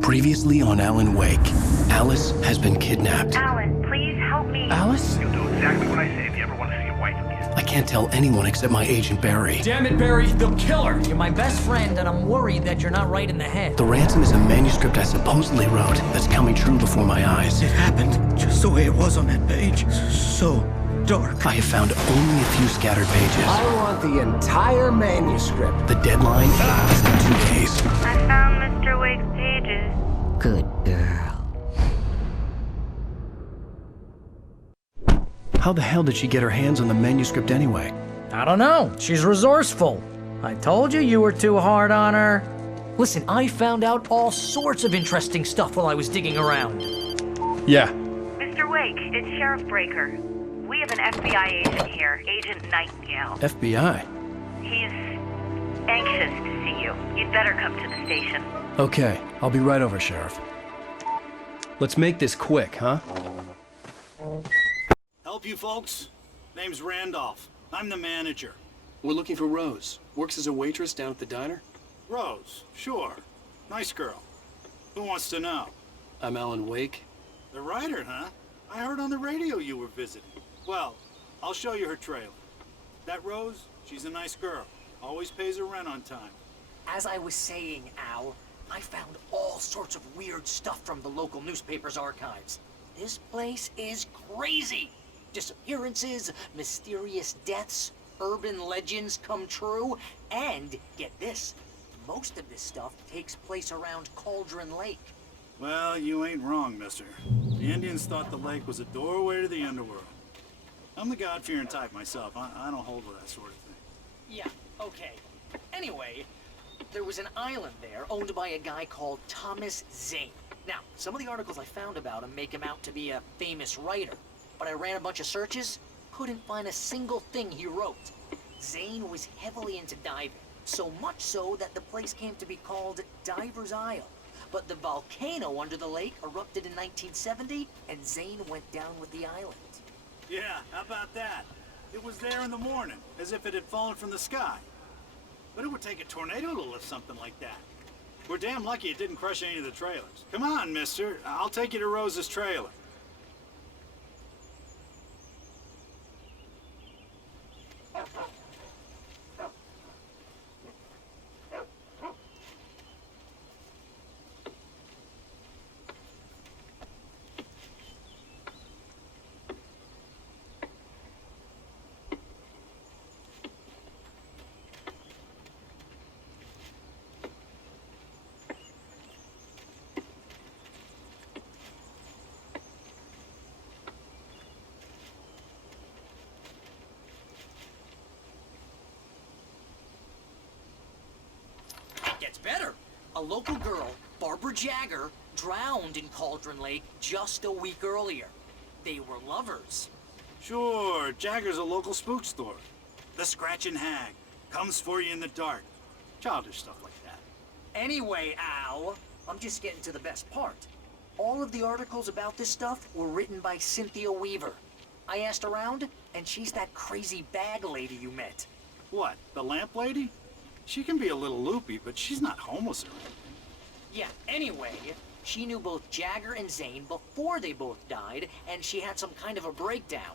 Previously on Alan Wake, Alice has been kidnapped. Alan, please help me. Alice? You'll do exactly what I say if you ever want to see your wife again. I can't tell anyone except my agent Barry. Damn it, Barry, they'll kill her! You're my best friend, and I'm worried that you're not right in the head. The ransom is a manuscript I supposedly wrote that's coming true before my eyes. It happened just the way it was on that page. So dark. I have found only a few scattered pages. I want the entire manuscript. The deadline is in 2 days. I found Mr. Wake's pages. Good girl. How the hell did she get her hands on the manuscript anyway? I don't know. She's resourceful. I told you were too hard on her. Listen, I found out all sorts of interesting stuff while I was digging around. Yeah. Mr. Wake, it's Sheriff Breaker. We have an FBI agent here, Agent Nightingale. FBI? He's anxious to see you. You'd better come to the station. Okay, I'll be right over, Sheriff. Let's make this quick, huh? Help you folks? Name's Randolph. I'm the manager. We're looking for Rose. Works as a waitress down at the diner. Rose, sure. Nice girl. Who wants to know? I'm Alan Wake. The writer, huh? I heard on the radio you were visiting. Well, I'll show you her trailer. That Rose, she's a nice girl. Always pays her rent on time. As I was saying, Al, I found all sorts of weird stuff from the local newspaper's archives. This place is crazy. Disappearances, mysterious deaths, urban legends come true, and get this, most of this stuff takes place around Cauldron Lake. Well, you ain't wrong, mister. The Indians thought the lake was a doorway to the underworld. I'm the God-fearing type myself. I don't hold with that sort of thing. Yeah, okay. Anyway, there was an island there owned by a guy called Thomas Zane. Now, some of the articles I found about him make him out to be a famous writer, but I ran a bunch of searches, couldn't find a single thing he wrote. Zane was heavily into diving, so much so that the place came to be called Diver's Isle. But the volcano under the lake erupted in 1970, and Zane went down with the island. Yeah, how about that? It was there in the morning, as if it had fallen from the sky. But it would take a tornado to lift something like that. We're damn lucky it didn't crush any of the trailers. Come on, mister. I'll take you to Rose's trailer. Gets better. A local girl, Barbara Jagger, drowned in Cauldron Lake just a week earlier. They were lovers. Sure, Jagger's a local spook store. The Scratching Hag. Comes for you in the dark. Childish stuff like that. Anyway, Al, I'm just getting to the best part. All of the articles about this stuff were written by Cynthia Weaver. I asked around, and she's that crazy bag lady you met. What, the lamp lady? She can be a little loopy, but she's not homeless or anything. Yeah, anyway, she knew both Jagger and Zane before they both died, and she had some kind of a breakdown.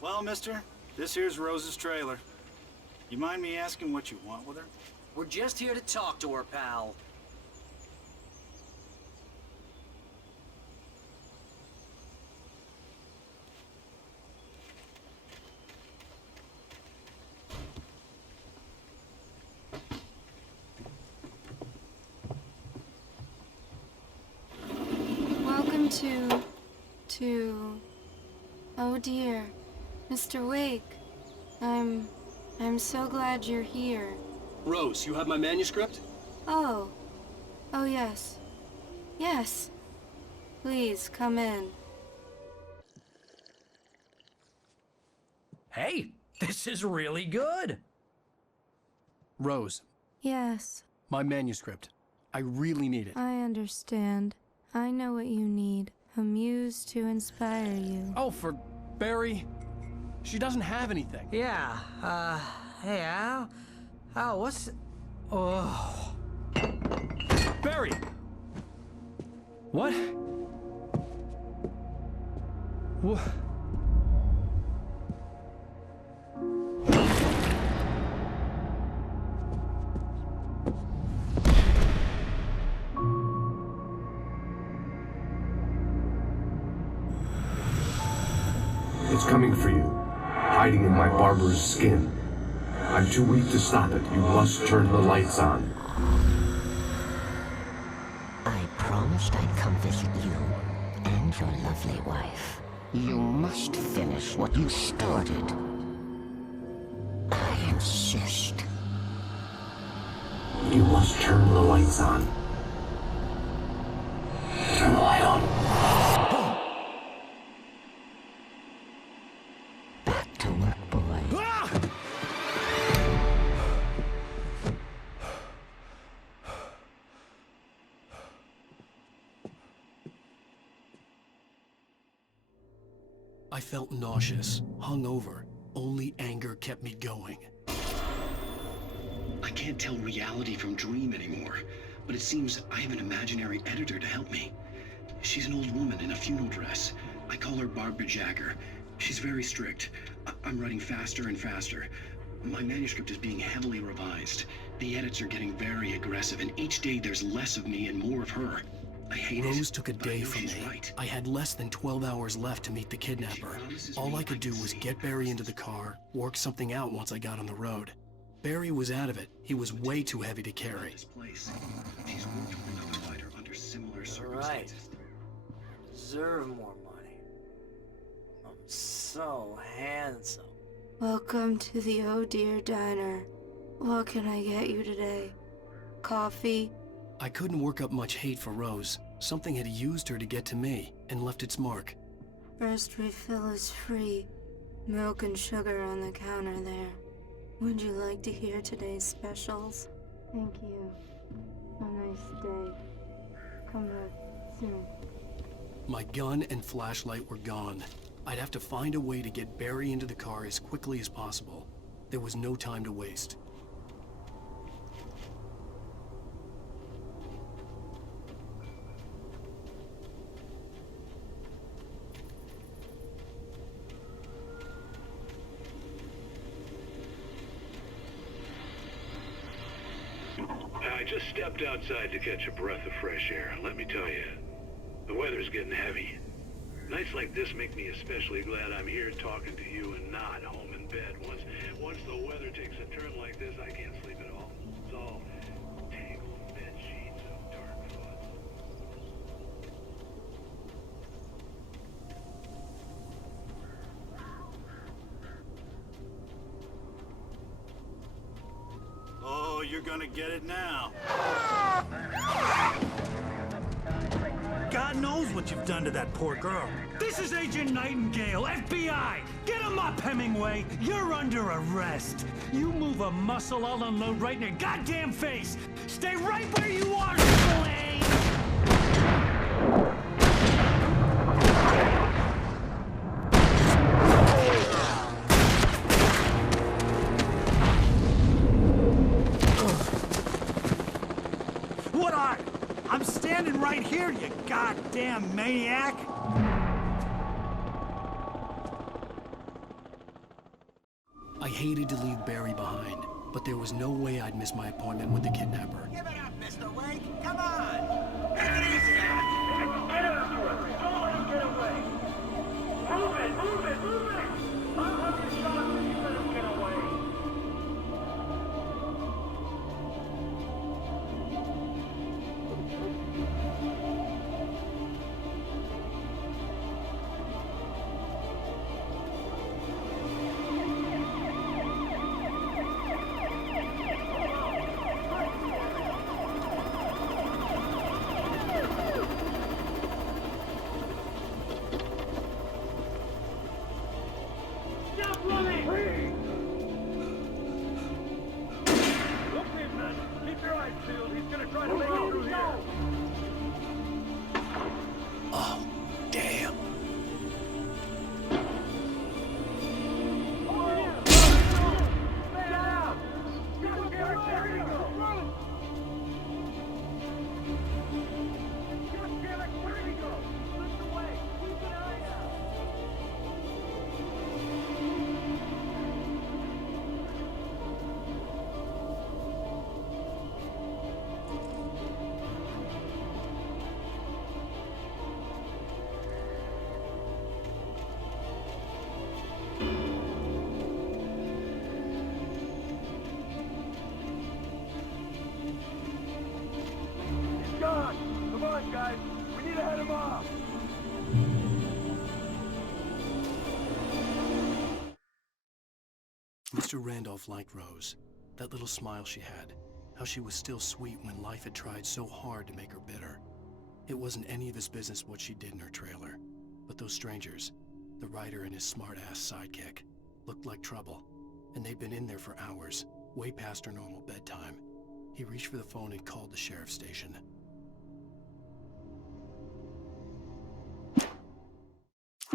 Well, mister, this here's Rose's trailer. You mind me asking what you want with her? We're just here to talk to her, pal. Welcome to... Oh dear, Mr. Wake. I'm so glad you're here. Rose, you have my manuscript? Oh. Oh yes. Yes. Please, come in. This is really good. Rose, Yes, my manuscript. I really need it. I understand. I know what you need. A muse to inspire you. Oh, for Barry. She doesn't have anything. Yeah, hey, Al? Al, what's... Oh... Barry! What? What? It's coming for you, hiding in my barber's skin. I'm too weak to stop it. You must turn the lights on. I promised I'd come visit you and your lovely wife. You must finish what you started. I insist. You must turn the lights on. Turn the light on. Back to work, boy. I felt nauseous, hungover. Only anger kept me going. I can't tell reality from dream anymore, but it seems I have an imaginary editor to help me. She's an old woman in a funeral dress. I call her Barbara Jagger. She's very strict. I'm writing faster and faster. My manuscript is being heavily revised. The edits are getting very aggressive, and each day there's less of me and more of her. I hate it. Rose took a but I day know from she's me. right. I had less than 12 hours left to meet the kidnapper. All I could do was get Barry into the car, work something out once I got on the road. Barry was out of it. He was way too heavy to carry. She's worked with another writer under similar Right. circumstances. Deserve more money. I'm so handsome. Welcome to the Oh Dear Diner. What can I get you today? Coffee? I couldn't work up much hate for Rose. Something had used her to get to me and left its mark. First refill is free. Milk and sugar on the counter there. Would you like to hear today's specials? Thank you. A nice day. Come back soon. My gun and flashlight were gone. I'd have to find a way to get Barry into the car as quickly as possible. There was no time to waste. I just stepped outside to catch a breath of fresh air. Let me tell you, the weather's getting heavy. Nights like this make me especially glad I'm here talking to you and not home in bed. Once the weather takes a turn like this, I can't sleep at all. It's all tangled bed sheets of dark thoughts. Oh, you're gonna get it now. God knows what you've done to that poor girl. This is Agent Nightingale, FBI! Get him up, Hemingway! You're under arrest! You move a muscle, I'll unload right in your goddamn face! Stay right where you are, Slade! What are? I'm standing right here, you goddamn maniac! I hated to leave Barry behind, but there was no way I'd miss my appointment with the kidnapper. Give it up, Mr. Wake! Come on! Take it easy, man! Get after it! Don't let him get away! Move it! Move it! Move it! I'll have your shot if you let him get away! Mr. Randolph liked Rose. That little smile she had. How she was still sweet when life had tried so hard to make her bitter. It wasn't any of his business what she did in her trailer. But those strangers, the writer and his smart-ass sidekick, looked like trouble. And they'd been in there for hours, way past her normal bedtime. He reached for the phone and called the sheriff's station.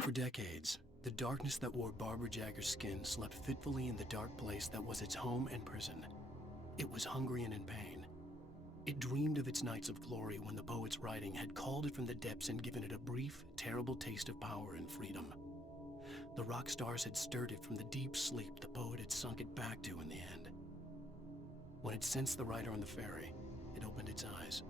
For decades, the darkness that wore Barbara Jagger's skin slept fitfully in the dark place that was its home and prison. It was hungry and in pain. It dreamed of its nights of glory when the poet's writing had called it from the depths and given it a brief, terrible taste of power and freedom. The rock stars had stirred it from the deep sleep the poet had sunk it back to in the end. When it sensed the writer on the ferry, it opened its eyes.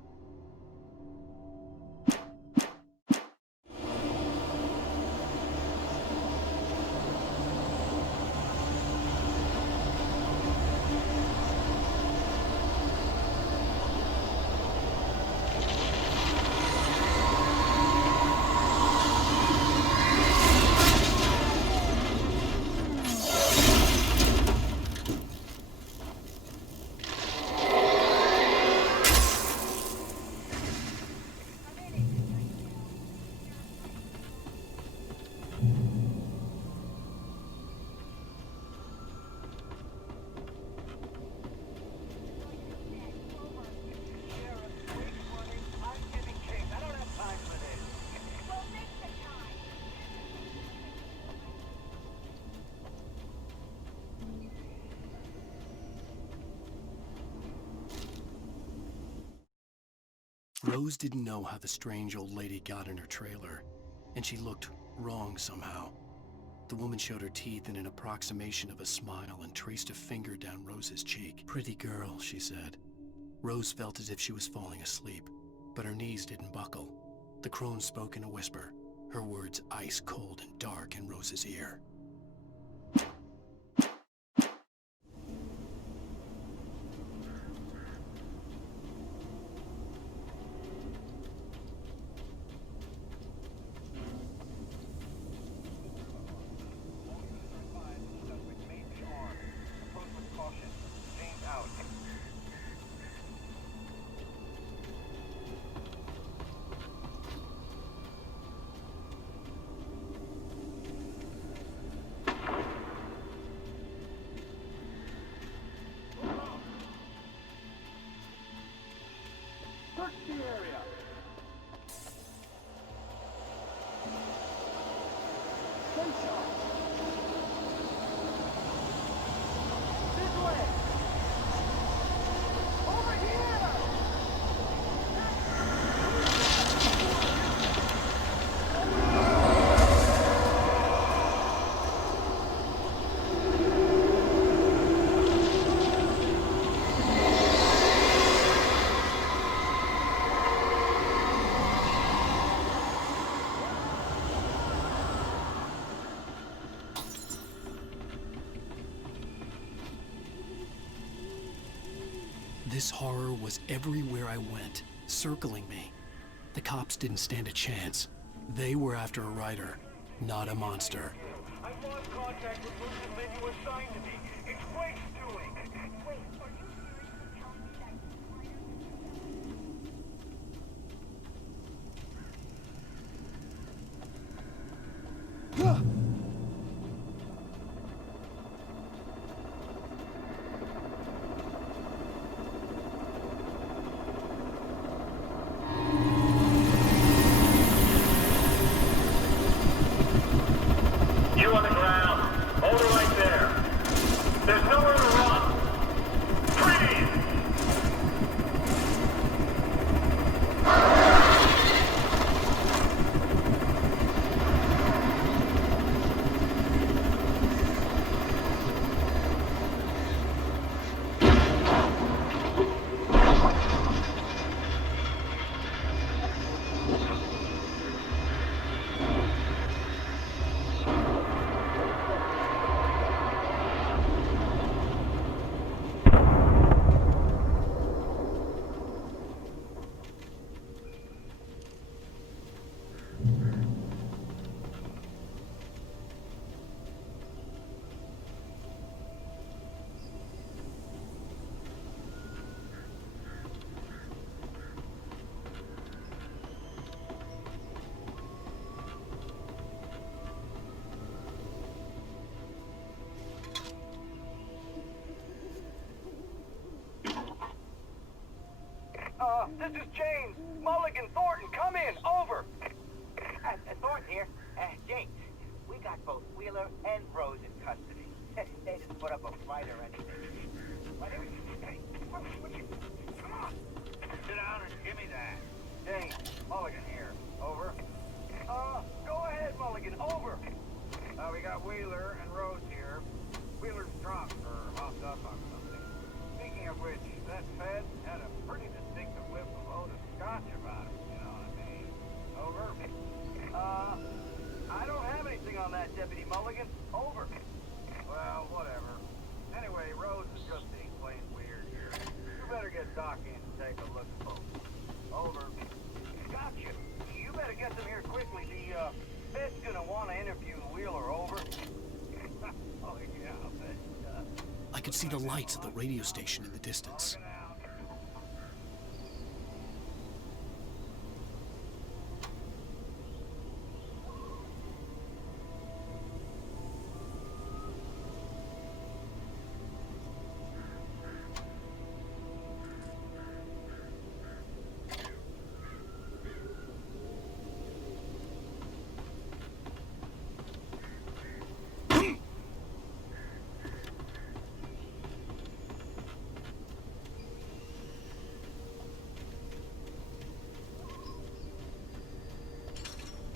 Rose didn't know how the strange old lady got in her trailer, and she looked wrong somehow. The woman showed her teeth in an approximation of a smile and traced a finger down Rose's cheek. "Pretty girl," she said. Rose felt as if she was falling asleep, but her knees didn't buckle. The crone spoke in a whisper, her words ice cold and dark in Rose's ear. Search the area. Stay sharp. This way. Over here. This horror was everywhere I went, circling me. The cops didn't stand a chance. They were after a writer, not a monster. I've lost contact with Lucy's lady who was assigned to me. It's Blake's doing. Wait, are you seriously telling me that You on the ground. Hold her right there. There's nowhere to run. Freeze! This is James. Mulligan, Thornton, come in. Over. Thornton here. James, we got both Wheeler and Rose in custody. They didn't put up a fight or anything. Hey, come on. Sit down and give me that. James, Mulligan here. Over. Go ahead, Mulligan. Over. We got Wheeler and Rose here. Wheeler's drunk or hopped up on something. Speaking of which, that Fed had a pretty distinctive whiff of Otis Scotch about him, you know what I mean? Over. I don't have anything on that, Deputy Mulligan. Over. Well, whatever. Anyway, Rose is just being plain weird here. You better get Doc in and take a look at both. Over. Gotcha. You better get them here quickly. The Fed's gonna want to interview Wheeler. Over. Oh, yeah, I'll bet. I could see the lights of the radio station in the distance.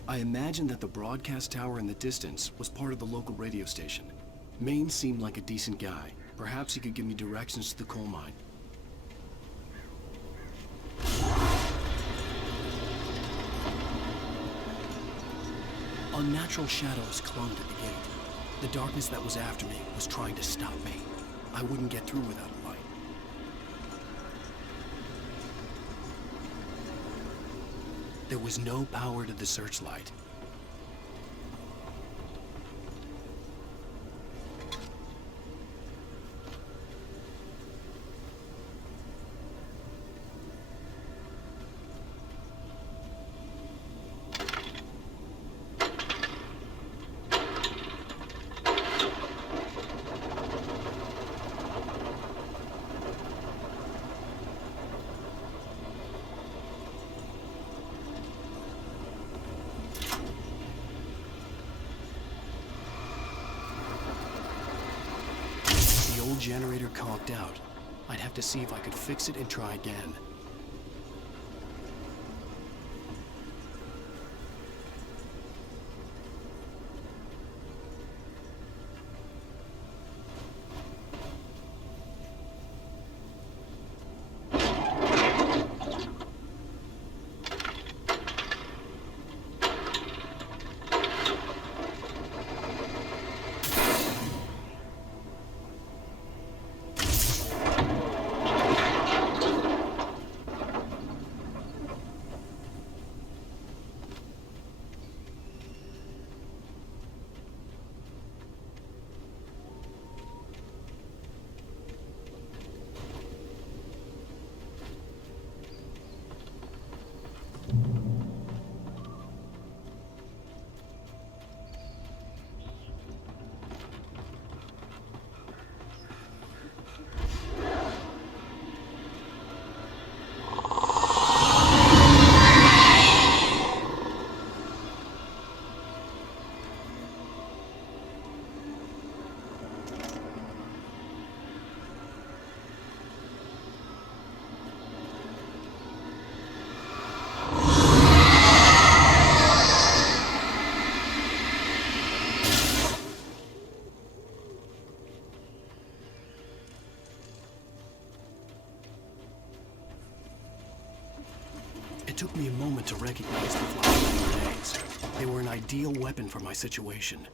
I imagined that the broadcast tower in the distance was part of the local radio station. Maine seemed like a decent guy. Perhaps he could give me directions to the coal mine. Unnatural shadows clung to the gate. The darkness that was after me was trying to stop me. I wouldn't get through without a light. There was no power to the searchlight. Generator conked out. I'd have to see if I could fix it and try again. It took me a moment to recognize the flashing grenades. They were an ideal weapon for my situation.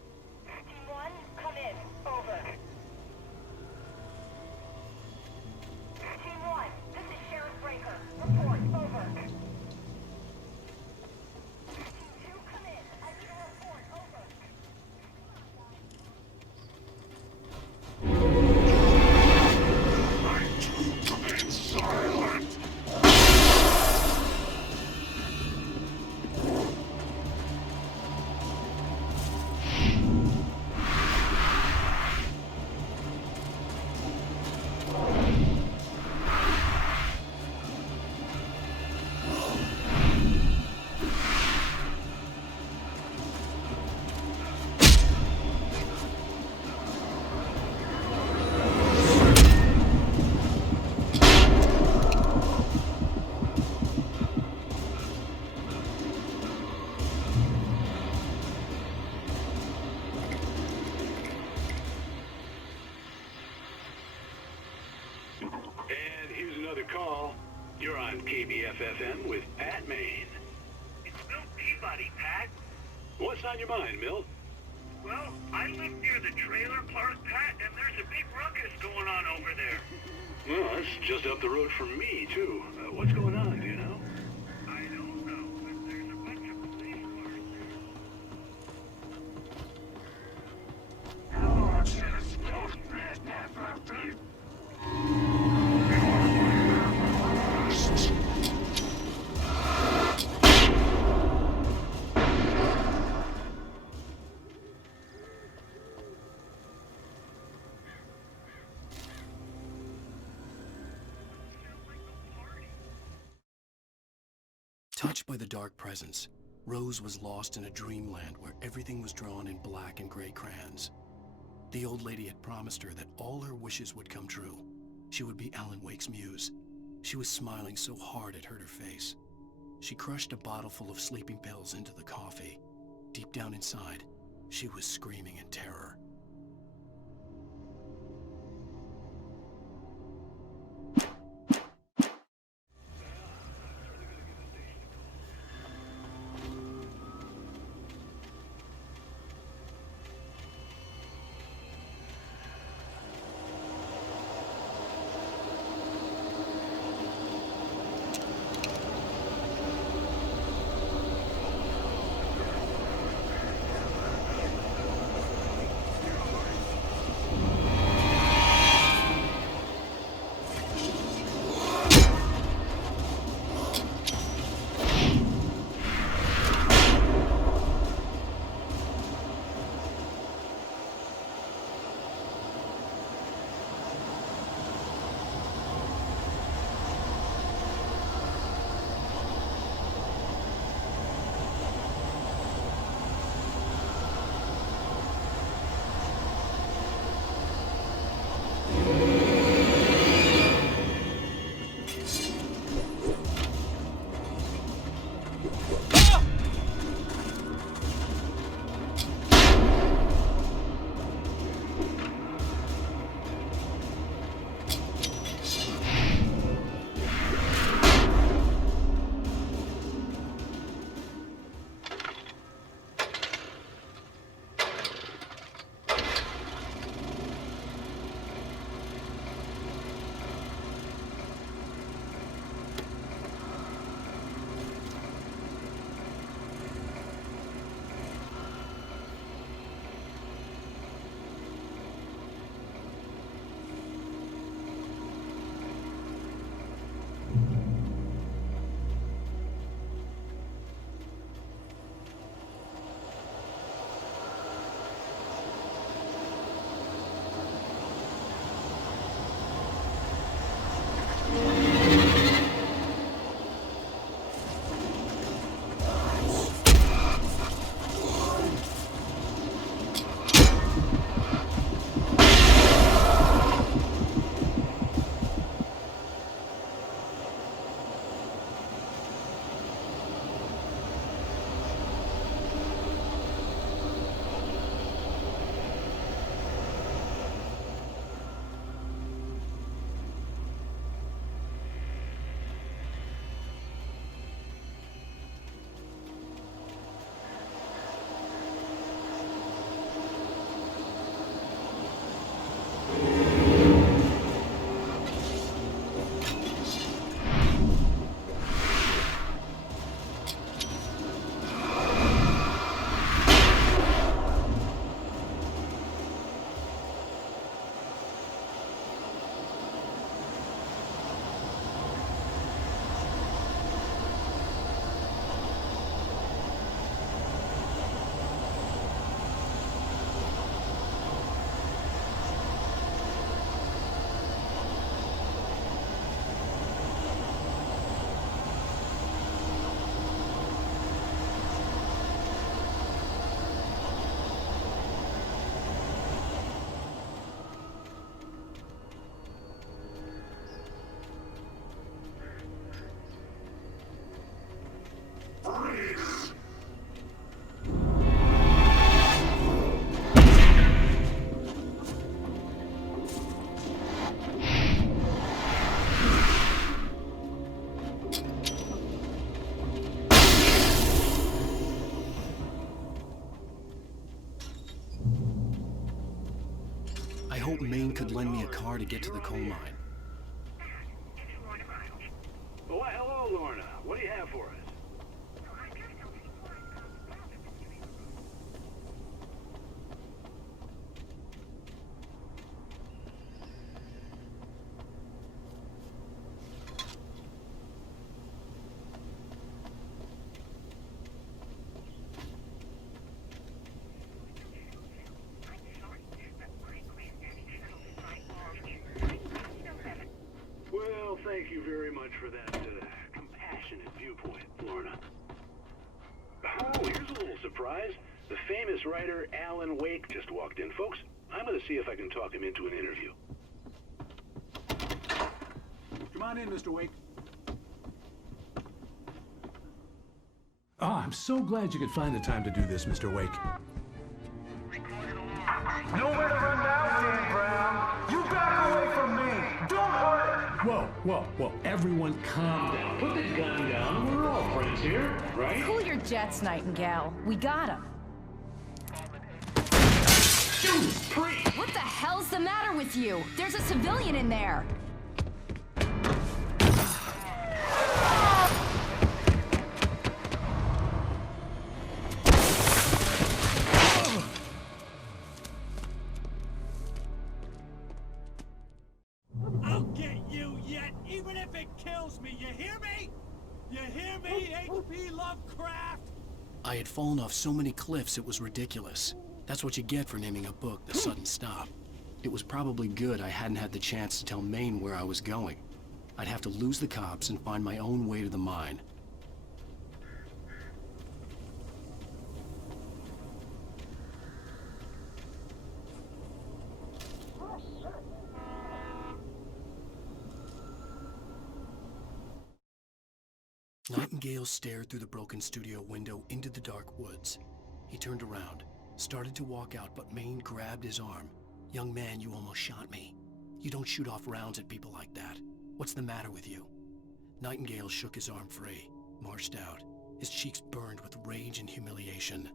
Team 1, come in. Over. Team 1, this is Sheriff Breaker. Report. Over. Team 2, come in. I need a report. Over. Silent. You're on KBFFM with Pat Maine. It's Milt Peabody, Pat. What's on your mind, Milt? Well, I live near the trailer park, Pat, and there's a big ruckus going on over there. Well, that's just up the road from me, too. What's going on, do you know? I don't know, but there's a bunch of police cars Touched by the dark presence, Rose was lost in a dreamland where everything was drawn in black and gray crayons. The old lady had promised her that all her wishes would come true. She would be Alan Wake's muse. She was smiling so hard it hurt her face. She crushed a bottle full of sleeping pills into the coffee. Deep down inside, she was screaming in terror. hoped Maine could lend me a car to get to the coal mine. Oh, hello, Lorna. What do you have for us? Well, thank you very much for that compassionate viewpoint, Lorna. Oh, here's a little surprise. The famous writer Alan Wake just walked in, folks. I'm going to see if I can talk him into an interview. Come on in, Mr. Wake. Oh, I'm so glad you could find the time to do this, Mr. Wake. Nowhere to run now, Dan Brown. You back away from me. Don't hurt. Whoa. Everyone calm down. Put the gun down. We're all friends here, right? Cool your jets, Nightingale. We got him. What the hell's the matter with you? There's a civilian in there. I'll get you yet, even if it kills me. You hear me? You hear me, H.P. Lovecraft? I had fallen off so many cliffs it was ridiculous. That's what you get for naming a book The Sudden Stop. It was probably good I hadn't had the chance to tell Maine where I was going. I'd have to lose the cops and find my own way to the mine. Nightingale stared through the broken studio window into the dark woods. He turned around, started to walk out, but Maine grabbed his arm. "Young man, you almost shot me. You don't shoot off rounds at people like that. What's the matter with you?" Nightingale shook his arm free, marched out. His cheeks burned with rage and humiliation.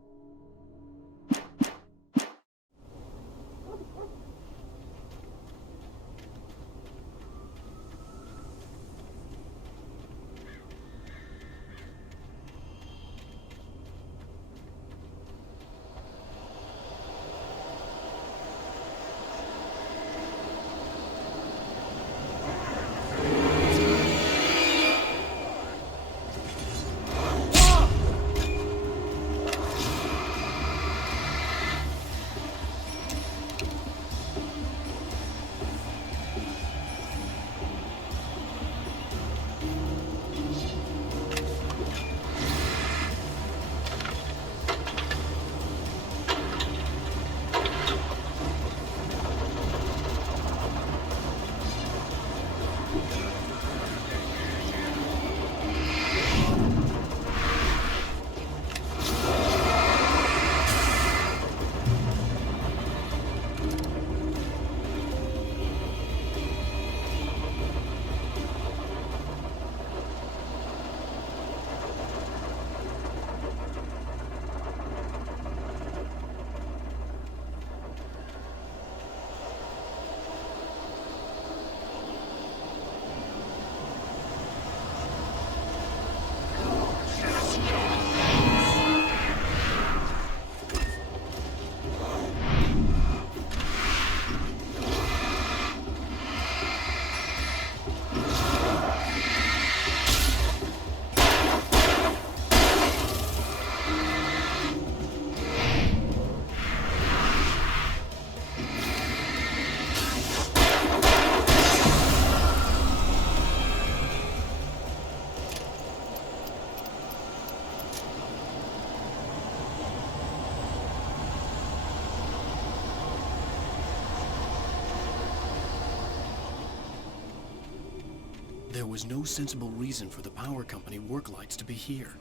There was no sensible reason for the power company work lights to be here.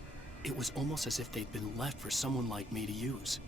It was almost as if they'd been left for someone like me to use.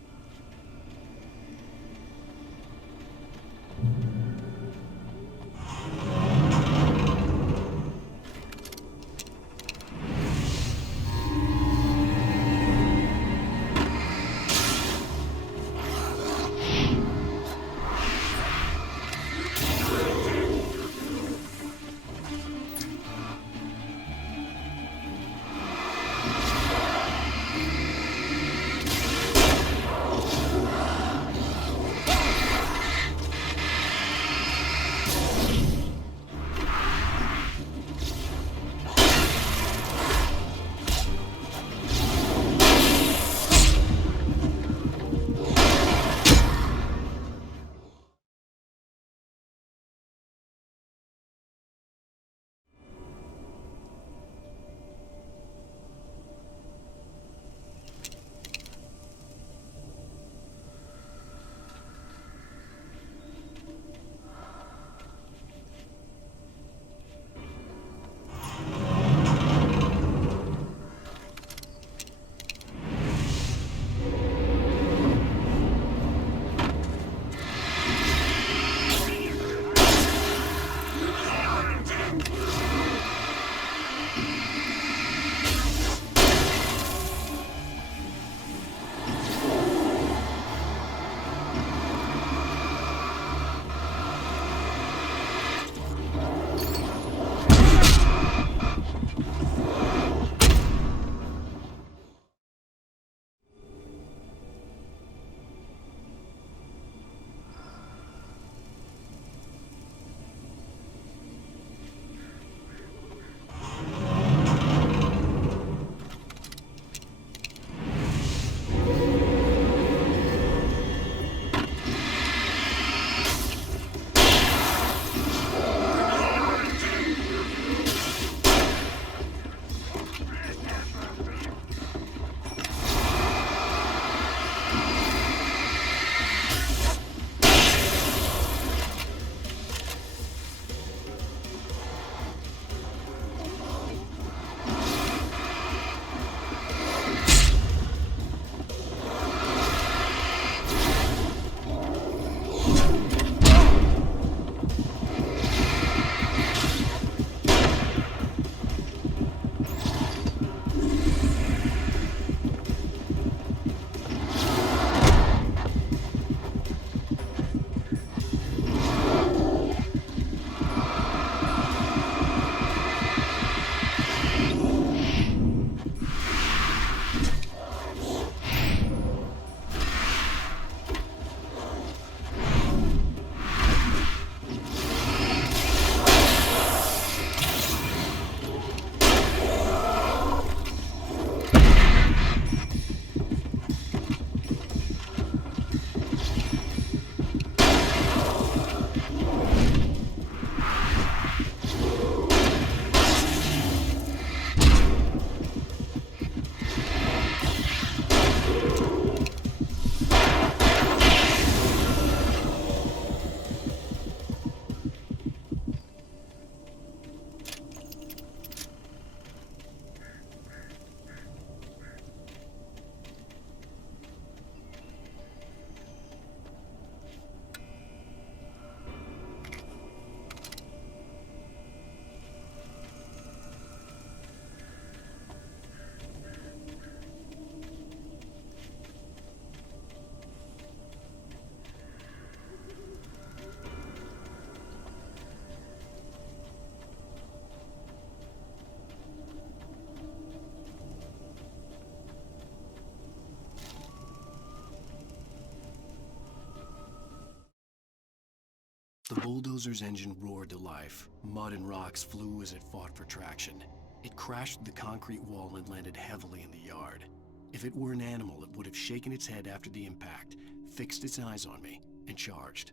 The bulldozer's engine roared to life. Mud and rocks flew as it fought for traction. It crashed through the concrete wall and landed heavily in the yard. If it were an animal, it would have shaken its head after the impact, fixed its eyes on me, and charged.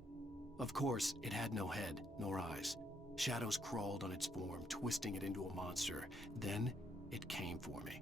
Of course, it had no head, nor eyes. Shadows crawled on its form, twisting it into a monster. Then, it came for me.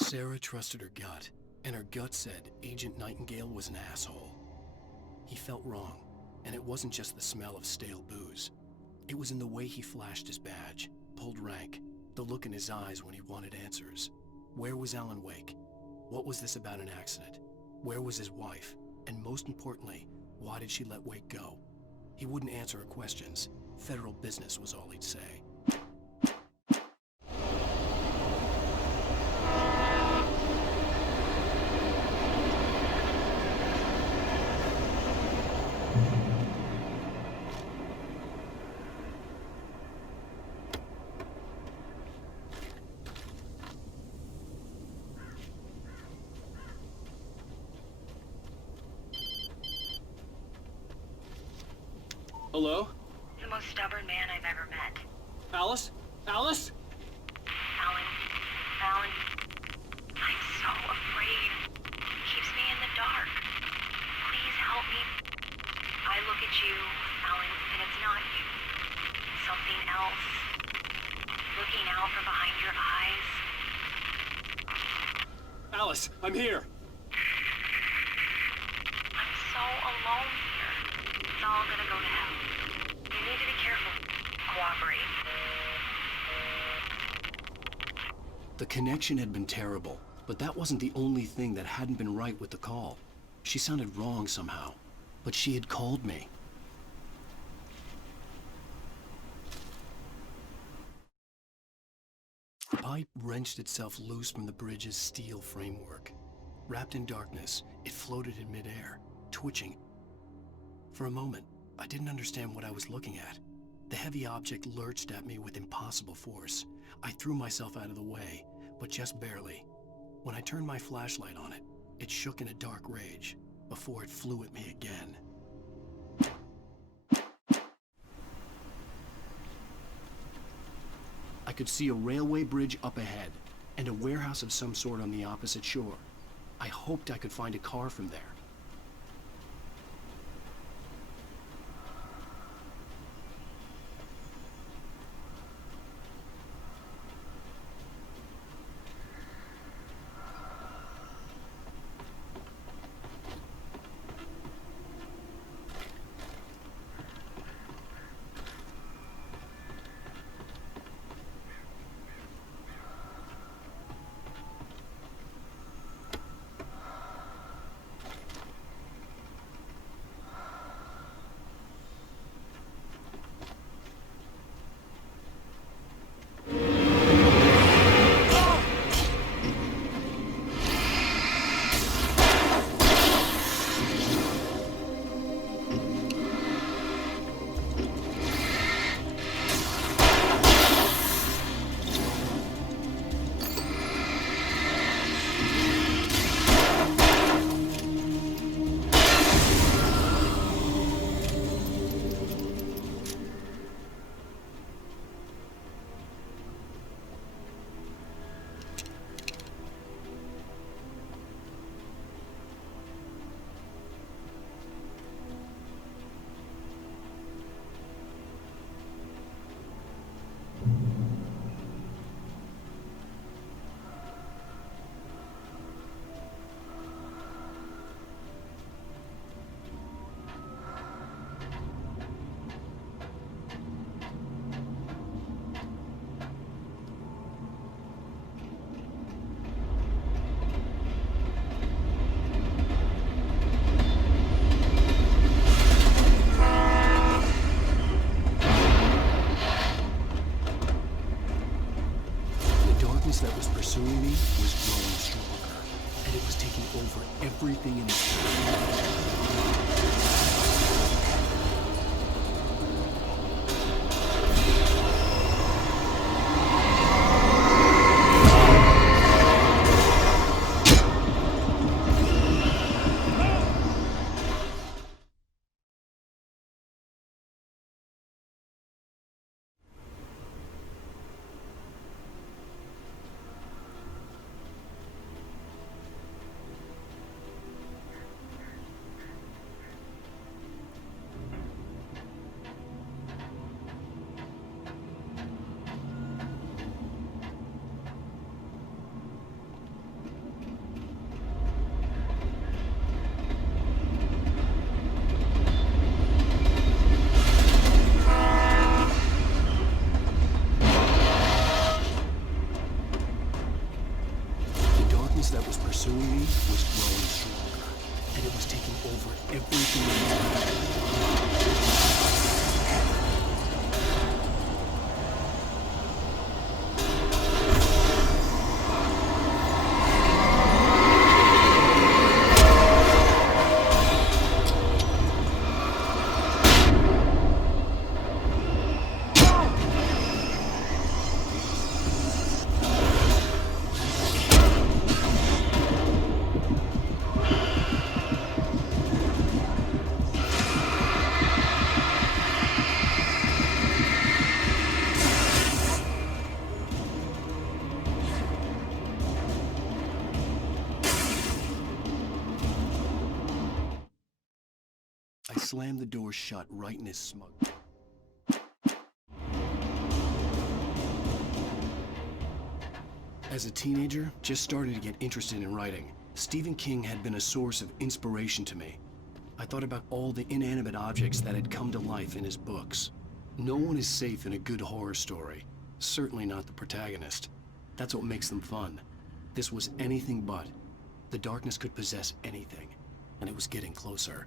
Sarah trusted her gut, and her gut said Agent Nightingale was an asshole. He felt wrong, and it wasn't just the smell of stale booze. It was in the way he flashed his badge, pulled rank, the look in his eyes when he wanted answers. Where was Alan Wake? What was this about an accident? Where was his wife? And most importantly, why did she let Wake go? He wouldn't answer her questions. Federal business was all he'd say. Hello? The most stubborn man I've ever met. Alice? Alice? Alan, I'm so afraid. He keeps me in the dark. Please help me. I look at you, Alan, and it's not you. It's something else. Looking out from behind your eyes. Alice, I'm here. I'm so alone here. It's all gonna go to hell. You need to be careful. Cooperate. The connection had been terrible, but that wasn't the only thing that hadn't been right with the call. She sounded wrong somehow, but she had called me. The pipe wrenched itself loose from the bridge's steel framework. Wrapped in darkness, it floated in midair, twitching. For a moment, I didn't understand what I was looking at. The heavy object lurched at me with impossible force. I threw myself out of the way, but just barely. When I turned my flashlight on it, it shook in a dark rage, before it flew at me again. I could see a railway bridge up ahead, and a warehouse of some sort on the opposite shore. I hoped I could find a car from there. darkness that was pursuing me was growing stronger, and it was taking over everything in its path. That was pursuing me was growing stronger, and it was taking over everything in its path. I slammed the door shut right in his smug. As a teenager, just starting to get interested in writing, Stephen King had been a source of inspiration to me. I thought about all the inanimate objects that had come to life in his books. No one is safe in a good horror story, certainly not the protagonist. That's what makes them fun. This was anything but. The darkness could possess anything, and it was getting closer.